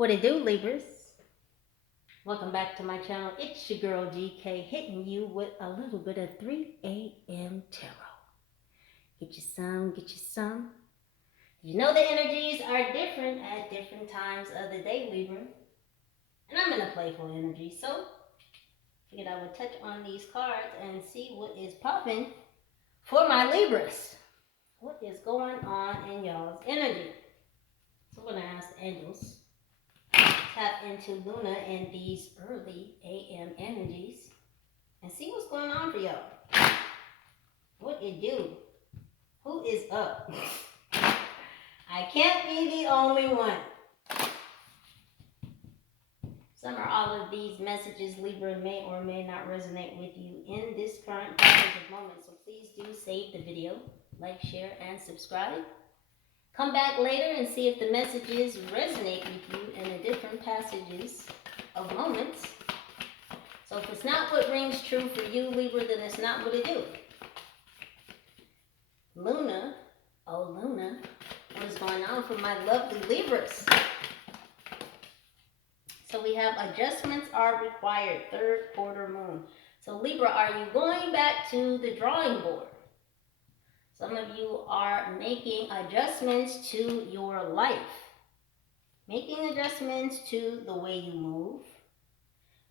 What it do, Libras? Welcome back to my channel. It's your girl GK, hitting you with a little bit of 3 a.m. tarot. Get you some, get you some. You know the energies are different at different times of the day, Libra. And I'm in a playful energy, so figured I would touch on these cards and see what is popping for my Libras. What is going on in y'all's energy? So I'm going to ask the angels. Tap into Luna in these early AM energies and see what's going on for y'all. What it do? Who is up? I can't be the only one. Some or all of these messages, Libra, may or may not resonate with you in this current passage of moments. So please do save the video, like, share, and subscribe. Come back later and see if the messages resonate with you in the different passages of moments. So if it's not what rings true for you, Libra, then it's not what it do. Luna, oh Luna, what is going on for my lovely Libras? So we have adjustments are required, third quarter moon. So Libra, are you going back to the drawing board? Some of you are making adjustments to your life. Making adjustments to the way you move.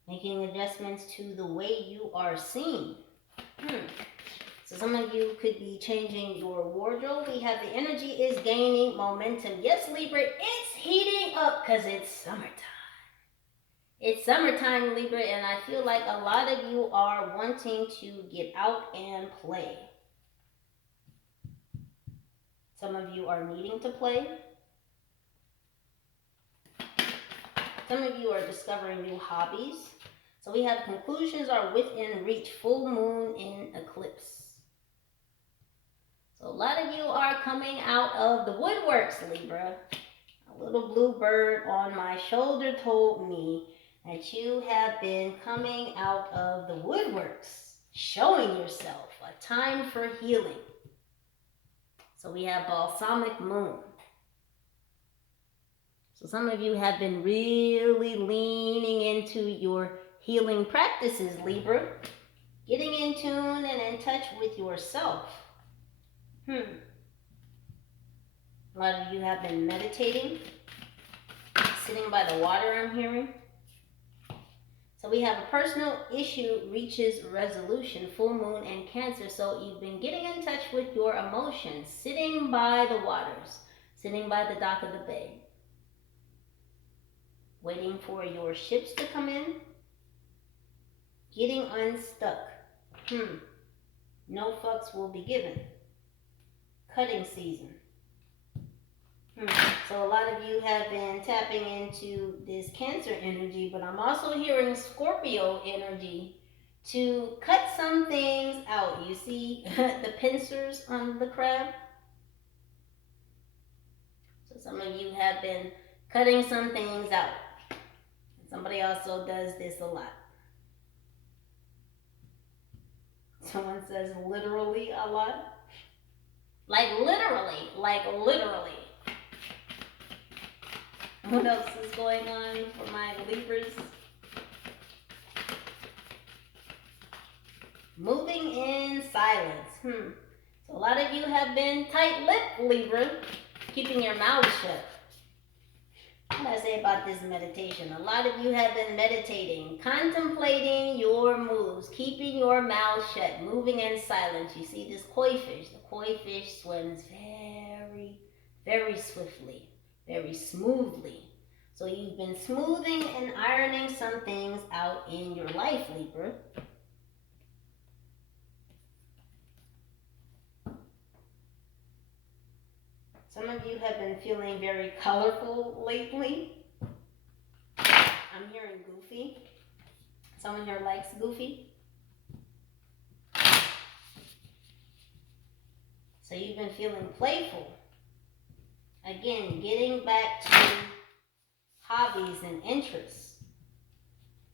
Making adjustments to the way you are seen. So some of you could be changing your wardrobe. We have the energy is gaining momentum. Yes, Libra, it's heating up because it's summertime. It's summertime, Libra, and I feel like a lot of you are wanting to get out and play. Some of you are needing to play. Some of you are discovering new hobbies. So we have conclusions are within reach, full moon in eclipse. So a lot of you are coming out of the woodworks, Libra. A little blue bird on my shoulder told me that you have been coming out of the woodworks, showing yourself, a time for healing. So we have balsamic moon. So some of you have been really leaning into your healing practices, Libra. Getting in tune and in touch with yourself. A lot of you have been meditating. Sitting by the water, I'm hearing. So we have a personal issue reaches resolution, full moon and Cancer. So you've been getting in touch with your emotions, sitting by the waters, sitting by the dock of the bay, waiting for your ships to come in, getting unstuck. No fucks will be given. Cutting season. So a lot of you have been tapping into this Cancer energy, but I'm also hearing Scorpio energy to cut some things out. You see the pincers on the crab? So some of you have been cutting some things out. Somebody also does this a lot. Someone says literally a lot. Like literally. What else is going on for my Libras? Moving in silence. So a lot of you have been tight-lipped, Libra, keeping your mouth shut. What did I say about this meditation? A lot of you have been meditating, contemplating your moves, keeping your mouth shut, moving in silence. You see this koi fish. The koi fish swims very, very swiftly, very smoothly. So you've been smoothing and ironing some things out in your life, Libra. Some of you have been feeling very colorful lately. I'm hearing goofy. Someone here likes goofy. So you've been feeling playful. Again, getting back to hobbies and interests.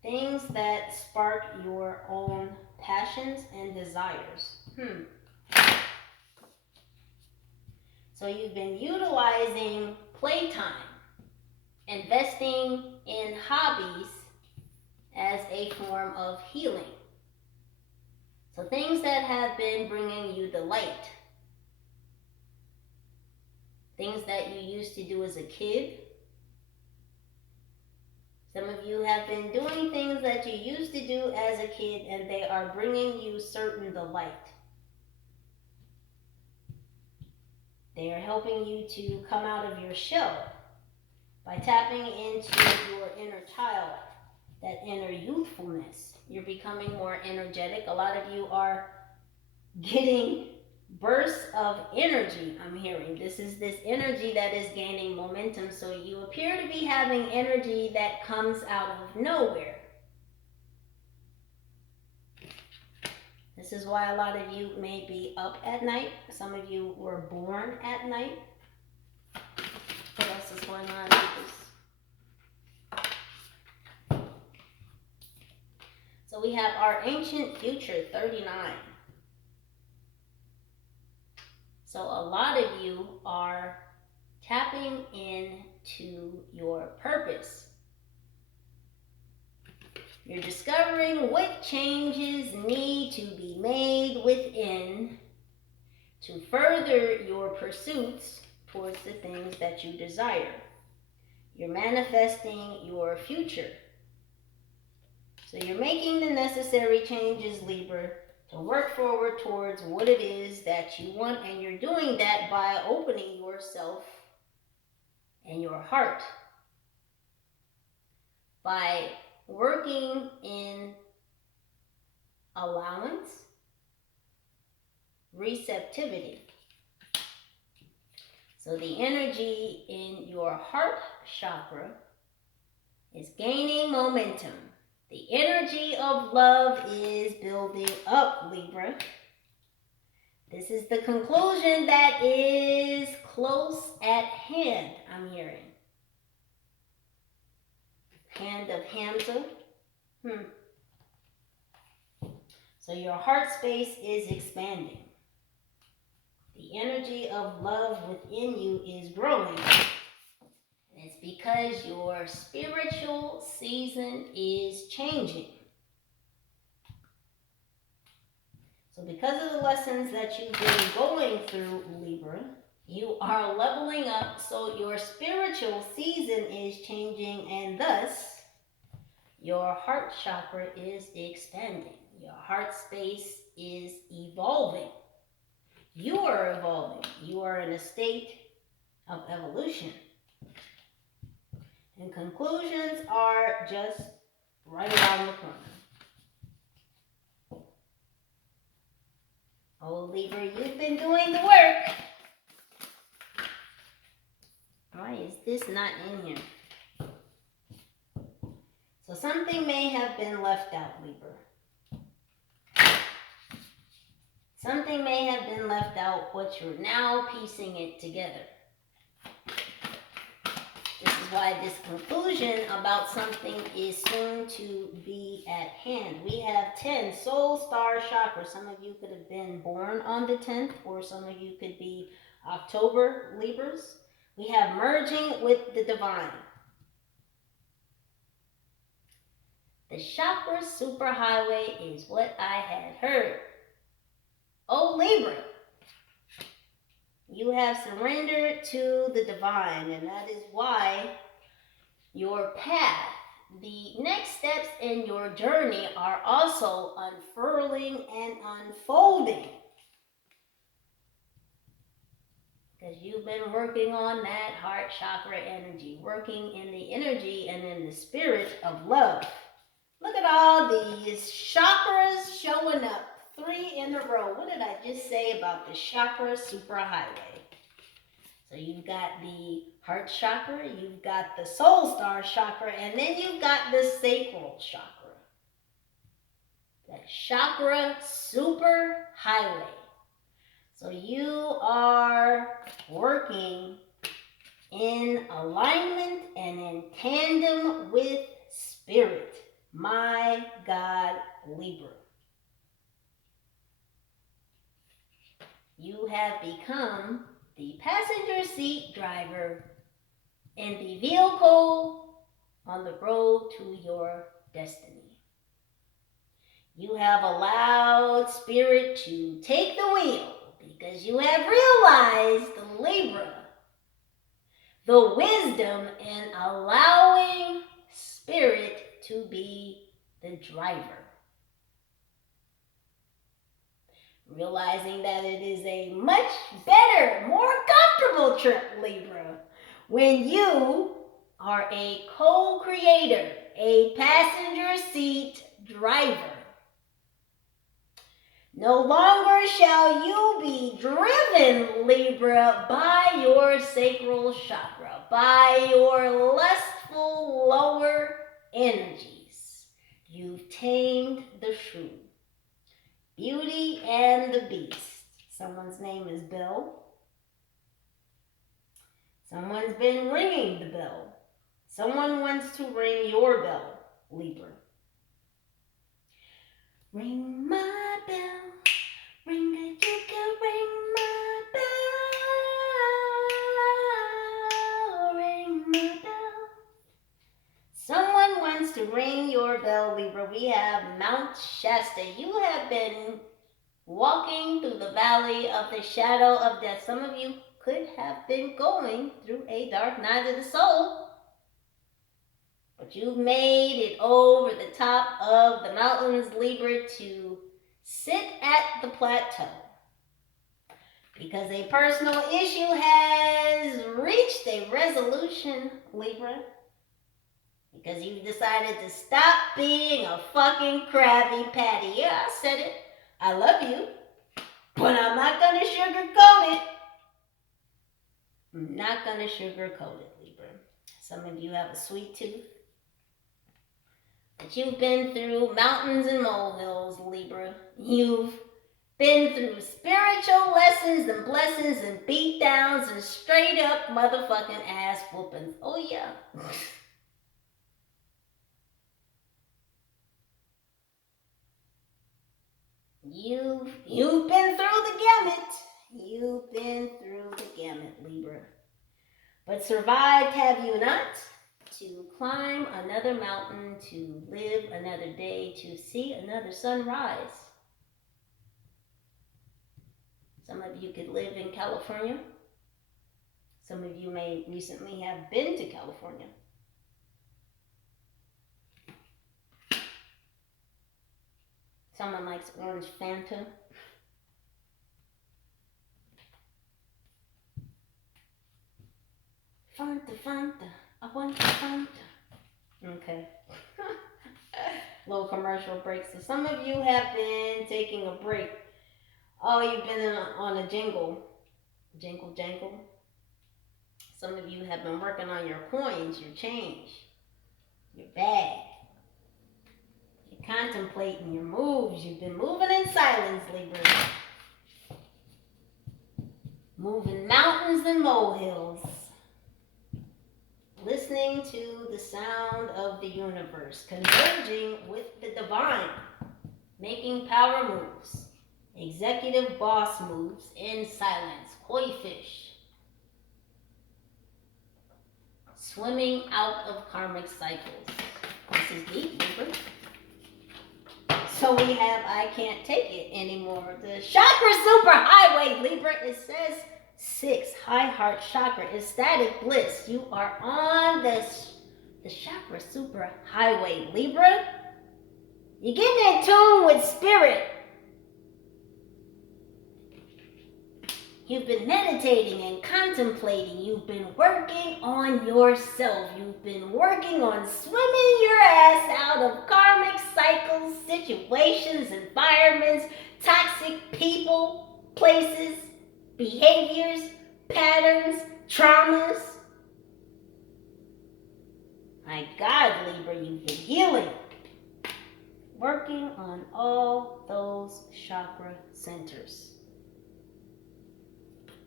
Things that spark your own passions and desires. So you've been utilizing playtime. investing in hobbies as a form of healing. So things that have been bringing you the light, things that you used to do as a kid. Some of you have been doing things that you used to do as a kid and they are bringing you certain delight. They are helping you to come out of your shell by tapping into your inner child, that inner youthfulness. You're becoming more energetic. A lot of you are getting bursts of energy, I'm hearing. This is this energy that is gaining momentum. So you appear to be having energy that comes out of nowhere. This is why a lot of you may be up at night. Some of you were born at night. What else is going on with this? So we have our ancient future, 39. So a lot of you are tapping into your purpose. You're discovering what changes need to be made within to further your pursuits towards the things that you desire. You're manifesting your future. So you're making the necessary changes, Libra, to work forward towards what it is that you want, and you're doing that by opening yourself and your heart, by working in allowance, receptivity. So the energy in your heart chakra is gaining momentum. The energy of love is building up, Libra. This is the conclusion that is close at hand, I'm hearing. Hand of Hamza. So your heart space is expanding. The energy of love within you is growing. And it's because your spiritual season is changing. So because of the lessons that you've been going through, Libra, you are leveling up, so your spiritual season is changing, and thus your heart chakra is expanding. Your heart space is evolving. You are evolving. You are in a state of evolution. And conclusions are just right around the corner. Oh, Libra, you've been doing the work. Why is this not in here? So something may have been left out, Libra. Something may have been left out, but you're now piecing it together. This is why this conclusion about something is soon to be at hand. We have 10 soul star chakras. Some of you could have been born on the 10th, or some of you could be October Libras. We have merging with the divine. The Chakra Super Highway is what I had heard. Oh, Libra, you have surrendered to the divine, and that is why your path, the next steps in your journey, are also unfurling and unfolding. Because you've been working on that heart chakra energy, working in the energy and in the spirit of love. Look at all these chakras showing up, 3 in a row. What did I just say about the Chakra Super Highway? So you've got the heart chakra, you've got the soul star chakra, and then you've got the sacral chakra. The Chakra Super Highway. So you are working in alignment and in tandem with spirit. My God, Libra. You have become the passenger seat driver in the vehicle on the road to your destiny. You have allowed Spirit to take the wheel because you have realized, Libra, the wisdom in allowing Spirit to be the driver. Realizing that it is a much better, more comfortable trip, Libra, when you are a co-creator, a passenger seat driver. No longer shall you be driven, Libra, by your sacral chakra, by your lustful lower energies. You've tamed the shrew. Beauty and the Beast. Someone's name is Bill. Someone's been ringing the bell. Someone wants to ring your bell, Libra. Ring my bell, ring a you can ring my bell, ring my bell. Someone wants to ring your bell, Libra. We have Mount Shasta. You have been walking through the valley of the shadow of death. Some of you could have been going through a dark night of the soul. But you've made it over the top of the mountains, Libra, to sit at the plateau. Because a personal issue has reached a resolution, Libra. Because you've decided to stop being a fucking Krabby Patty. Yeah, I said it. I love you. But I'm not going to sugarcoat it. I'm not going to sugarcoat it, Libra. Some of you have a sweet tooth. But you've been through mountains and molehills, Libra. You've been through spiritual lessons and blessings and beatdowns and straight up motherfucking ass whoopings. Oh yeah. You've been through the gamut. You've been through the gamut, Libra. But survived have you not? To climb another mountain, to live another day, to see another sunrise. Some of you could live in California. Some of you may recently have been to California. Someone likes orange Fanta. Fanta. I want the Fanta. Okay. Little commercial break. So some of you have been taking a break. Oh, you've been on a jingle. Jingle jangle. Some of you have been working on your coins, your change, your bag. You're contemplating your moves. You've been moving in silence, Libra. Moving mountains and molehills. Listening to the sound of the universe, converging with the divine, making power moves, executive boss moves in silence, koi fish, swimming out of karmic cycles. This is deep, Libra. So we have I can't take it anymore. The Chakra Super Highway, Libra, it says 6, high heart chakra, ecstatic bliss. You are on the Chakra Super Highway, Libra. You're getting in tune with spirit. You've been meditating and contemplating. You've been working on yourself. You've been working on swimming your ass out of karmic cycles, situations, environments, toxic people, places, behaviors, patterns, traumas. My God, Libra, you've been healing. Working on all those chakra centers.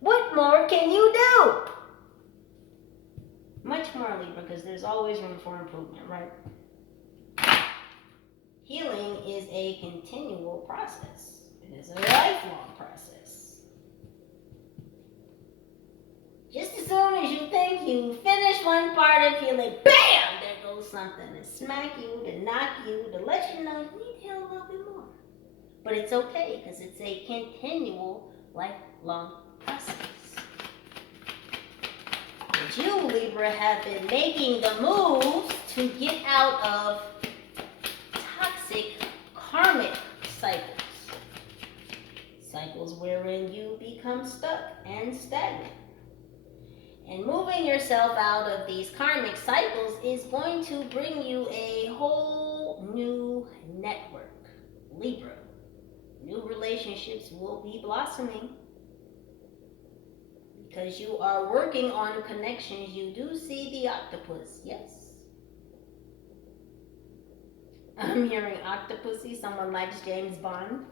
What more can you do? Much more, Libra, because there's always room for improvement, right? Healing is a continual process. It is a lifelong process. Just as soon as you think you finished one part of you, like, bam, there goes something to smack you, to knock you, to let you know you need help a little bit more. But it's okay, because it's a continual, lifelong process. But you, Libra, have been making the moves to get out of toxic karmic cycles. Cycles wherein you become stuck and stagnant. And moving yourself out of these karmic cycles is going to bring you a whole new network. Libra, new relationships will be blossoming because you are working on connections. You do see the octopus, yes. I'm hearing octopusy. Someone likes James Bond.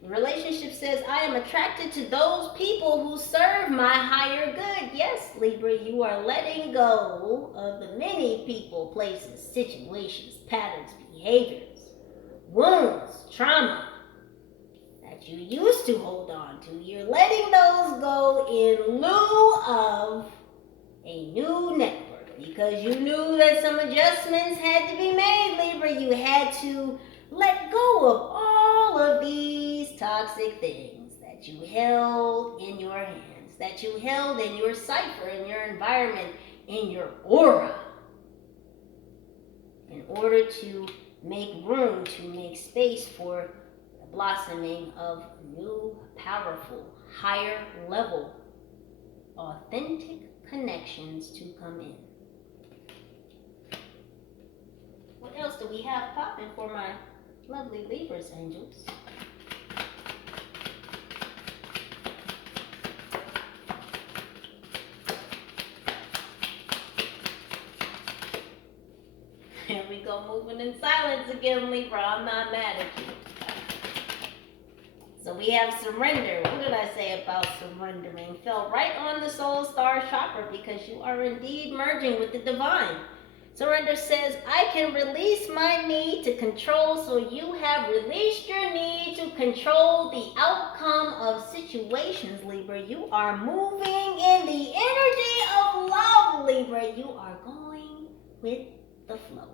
The relationship says, I am attracted to those people who serve my higher good. Yes, Libra, you are letting go of the many people, places, situations, patterns, behaviors, wounds, trauma that you used to hold on to. You're letting those go in lieu of a new network because you knew that some adjustments had to be made, Libra. You had to let go of all of these toxic things that you held in your hands, that you held in your cipher, in your environment, in your aura, in order to make room, to make space for the blossoming of new, powerful, higher level, authentic connections to come in. What else do we have popping for my lovely Libras, angels? Here we go, moving in silence again, Libra. I'm not mad at you. So we have surrender. What did I say about surrendering? Fell right on the soul star chakra because you are indeed merging with the divine. Surrender says, I can release my need to control, so you have released your need to control the outcome of situations, Libra. You are moving in the energy of love, Libra. You are going with the flow.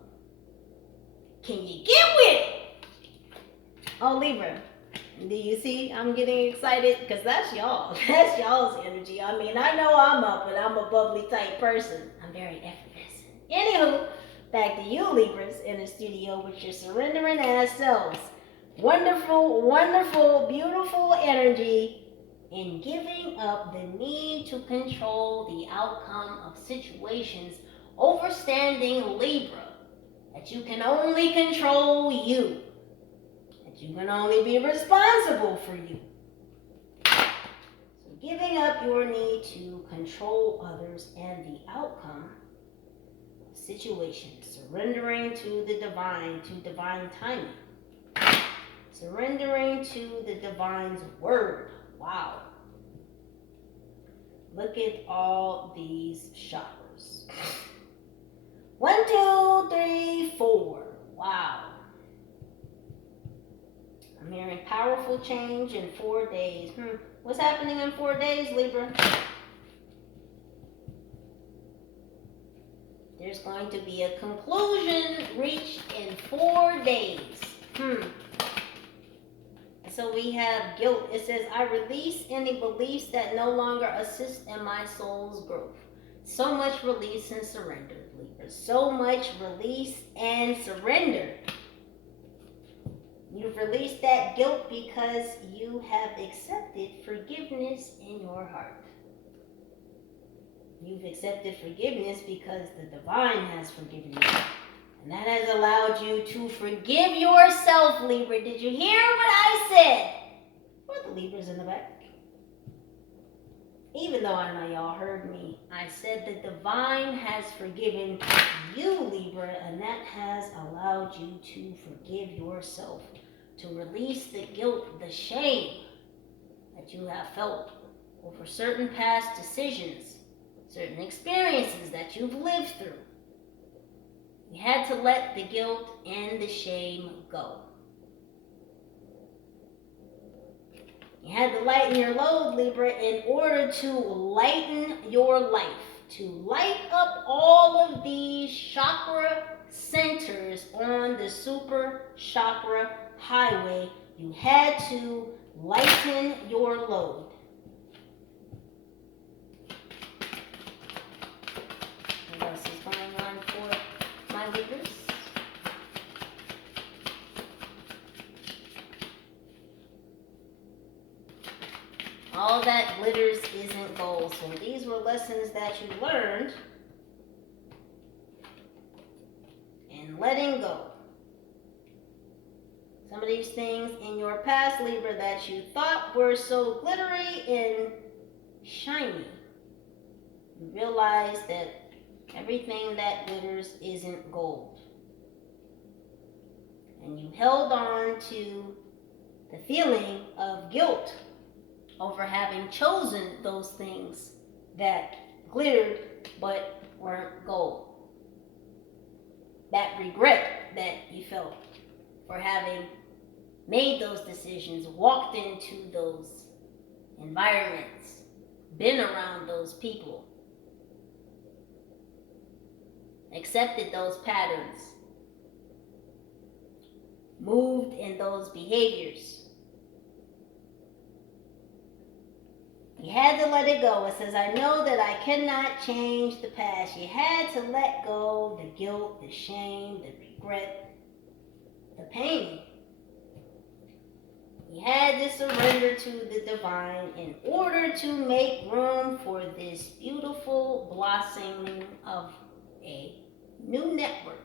Can you get with it? Oh, Libra, do you see I'm getting excited? Because that's y'all. That's y'all's energy. I mean, I know I'm up, but I'm a bubbly type person. I'm very effervescent. Anywho, back to you, Libras, in the studio with your surrendering ass selves. Wonderful, wonderful, beautiful energy in giving up the need to control the outcome of situations, overstanding, Libra, that you can only control you, that you can only be responsible for you. So giving up your need to control others and the outcome of situations, surrendering to the divine, to divine timing, surrendering to the divine's word. Wow. Look at all these chakras. 1, 2, 3, 4. Wow. I'm hearing powerful change in 4 days. What's happening in 4 days, Libra? There's going to be a conclusion reached in 4 days. So we have guilt. It says, I release any beliefs that no longer assist in my soul's growth. So much release and surrender, Libra. So much release and surrender. You've released that guilt because you have accepted forgiveness in your heart. You've accepted forgiveness because the divine has forgiven you. And that has allowed you to forgive yourself, Libra. Did you hear what I said? Or the Libras in the back? Even though I know y'all heard me, I said the divine has forgiven you, Libra, and that has allowed you to forgive yourself, to release the guilt, the shame that you have felt over certain past decisions, certain experiences that you've lived through. You had to let the guilt and the shame go. You had to lighten your load, Libra, in order to lighten your life. to light up all of these chakra centers on the Super Chakra Highway. You had to lighten your load. What else is going on for my Libras? All that glitters isn't gold. So these were lessons that you learned and letting go. Some of these things in your past, Libra, that you thought were so glittery and shiny, you realize that everything that glitters isn't gold. And you held on to the feeling of guilt over having chosen those things that glittered but weren't gold. That regret that you felt for having made those decisions, walked into those environments, been around those people, accepted those patterns, moved in those behaviors. You had to let it go. It says, I know that I cannot change the past. You had to let go the guilt, the shame, the regret, the pain. You had to surrender to the divine in order to make room for this beautiful blossoming of a new network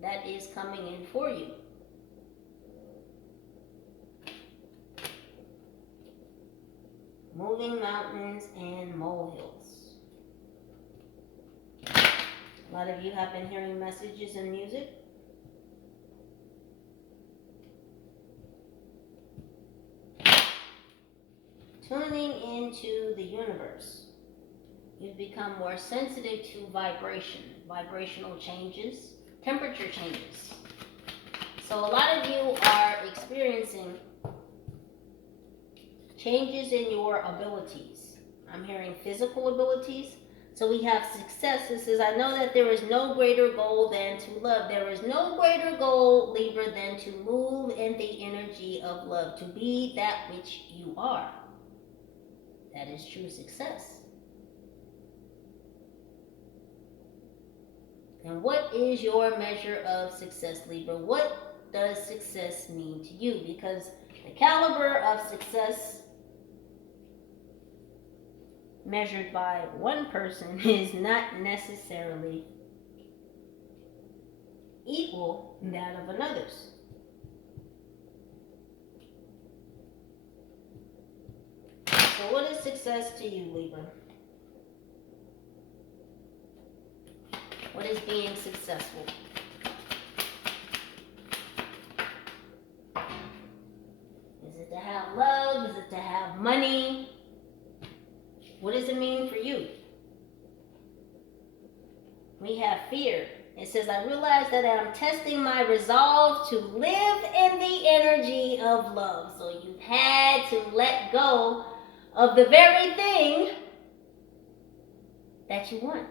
that is coming in for you. Moving mountains and molehills. A lot of you have been hearing messages and music. Tuning into the universe. You've become more sensitive to vibration, vibrational changes, temperature changes. So a lot of you are experiencing changes in your abilities. I'm hearing physical abilities. So we have success. It says, I know that there is no greater goal than to love. There is no greater goal, Libra, than to move in the energy of love, to be that which you are. That is true success. And what is your measure of success, Libra? What does success mean to you? Because the caliber of success measured by one person is not necessarily equal that of another's. So what is success to you, Libra? What is being successful? Is it to have love? Is it to have money? What does it mean for you? We have fear. It says, I realize that I'm testing my resolve to live in the energy of love. So you've had to let go of the very thing that you want.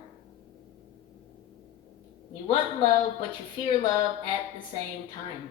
You want love, but you fear love at the same time.